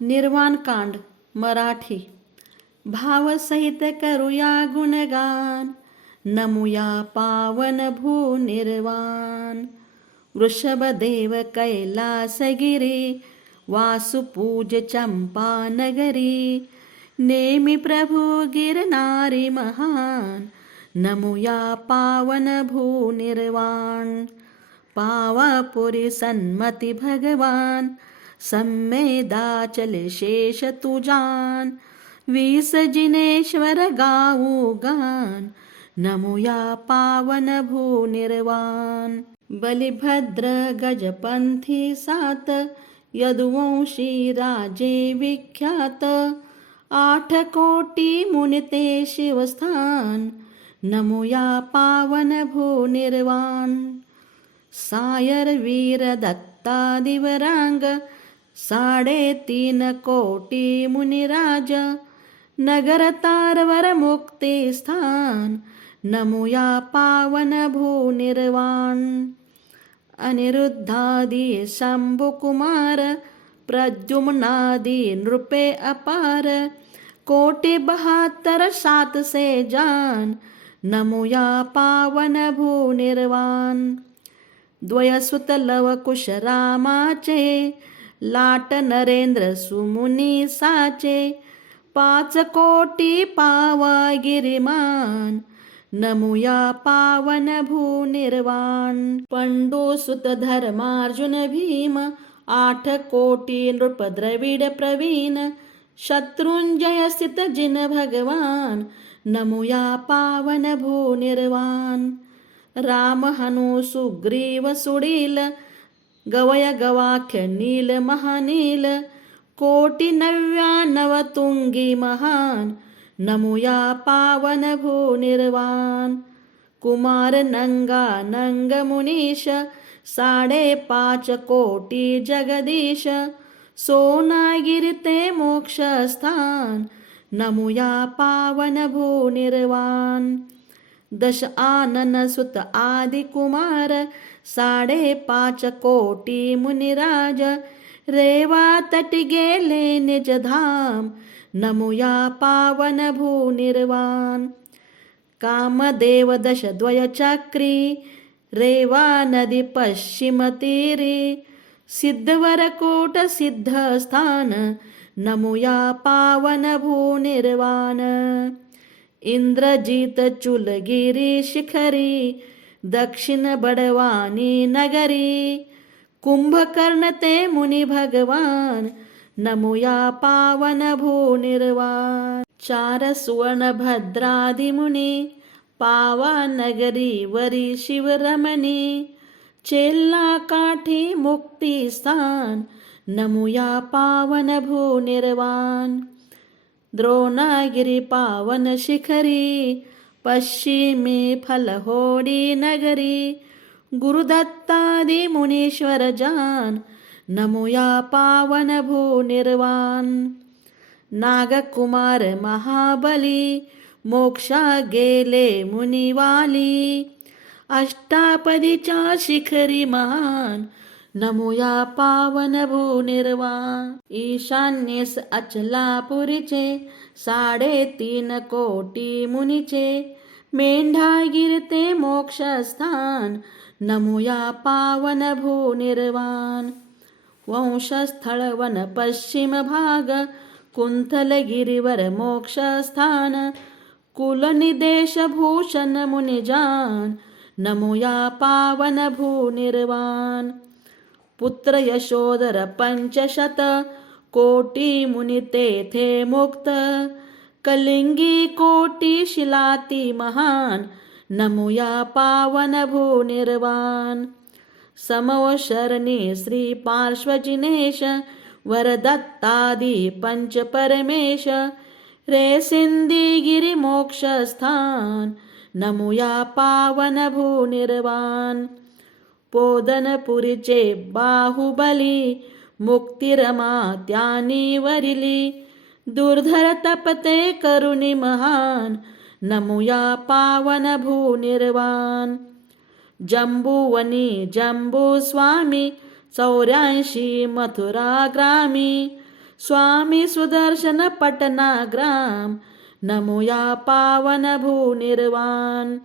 निर्वाणकांड मराठी. भावसहित करूया गुणगान, नमुया पावन भू निर्वाण. वृषभदेव कैलासगिरी, वासुपूज चंपा नगरी. नेमी प्रभू गिरनारी महान, नमुया पावन भू निर्वाण. पावापुरी सन्मती भगवान, सम्मेदाचल शेष तुजान. वीस जिनेश्वर गाऊ गान, नमुया पावन भू निर्वाण. बलिभद्र गजपंथी सात, यदुवंशी राजे विख्यात. 8 कोटी मुनिते शिवस्थान, नमुया पावन भू निर्वाण. सायर वीर दत्ता दिवरांग, 3.5 कोटी मुनिराज. नगर तारवर मुक्ती स्थान, नमुया पावन भू निर्वाण. अनिरुद्धादी शंभुकुमार, प्रद्युम्नादी नृपे अपार. 1,72 सात से जान, नमुया पावन भू निर्वाण. द्वयसुत लव कुश रामाचे, लाट नरेंद्र सुमुनी साचे. 5 कोटी पावा गिरिमान, नमुया पावन भू निर्वाण. पंडुसुत धर्मार्जुन भीम, 8 कोटी नृप द्रविड प्रवीण. शत्रुंजय स्थित जिन भगवान, नमुया पावन भू निर्वाण. राम हनु सुग्रीव सुडील, गवय गवाख्य नील महानील. 1,99 तुंगी महान, नमुया पावन भू निर्वाण. कुमार नंगा नंग मुनीश, 5.5 कोटी जगदीश. सोनागिरते मोक्ष स्थान, नमुया पावन भू निर्वाण. 10 आनन सुत आदि कुमार, 5.5 कोटी मुनिराज. रेवा तट गेले निज धाम, नमुया पावन भू निर्वाण. कामदेव 10 द्वयचक्री, रेवा नदी पश्चिम तीरी. सिद्धवरकूट सिद्ध स्थान, नमुया पावन भू निर्वाण. इंद्रजित चुलगिरी शिखरी, दक्षिण बडवानी नगरी. कुंभकर्ण ते मुनी भगवान, नमुया पावन भू निर्वाण. 4 सुवर्ण भद्रादि मुनी, पावा नगरी वरी शिवरमणी. चेल्ला काठी मुक्ती स्थान, नमुया पावन भू निर्वाण. द्रोणागिरी पावन शिखरी, पश्चिमी फलहोडी नगरी. गुरुदत्तादी मुनीश्वर जान, नमुया पावन भू निर्वाण. नागकुमार महाबली, मोक्षा गेले मुनिवाली. अष्टापदीच्या शिखरी महान, नमुया पावन भू निर्वाण. ईशान्येस अचलापुरीचे, 3.5 कोटी मुनीचे. मेंढा गिरते मोक्ष स्थान, नमुया पावन भू निर्वाण. वंशस्थळ वन पश्चिम भाग, कुंथल गिरीवर मोक्ष स्थान. कुलनिदेश भूषण मुनिजान, नमुया पावन भू निर्वाण. पुत्र यशोधर 500 कोटी मुनी तेथे मुक्त. कलिंगी कोटी शिलाती महान, नमुया पावन भू निर्वाण. समवशरणी श्री पार्श्वजिनेश, वरदत्तादी पंच परमेश. रे सिंधी गिरी मोक्ष स्थान, नमुया पावन भू निर्वाण. पोदनपुरीचे बाहुबली, मुक्तिरमा त्यानी वरिली. दुर्धर तपते करुणी महान, नमुया पावन भू निर्वाण. जंबुवनी जंबू स्वामी, 84 मथुरा ग्रामी. स्वामी सुदर्शन पटनाग्राम नमूया पावन भूनिर्वाण.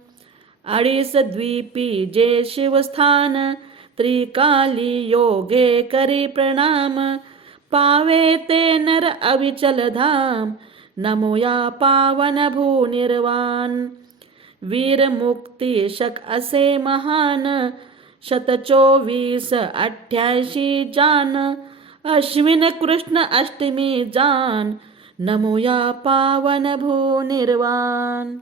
28 द्वीपी जे शिवस्थान त्रिकाली योगे करी प्रणाम. पावे ते नर अविचल धाम नमूया पावन भूनिर्वाण. वीर मुक्ती शक असे महान 124-88 जान. अश्विन कृष्ण अष्टमी जान नमूया पावन भूनिर्वाण.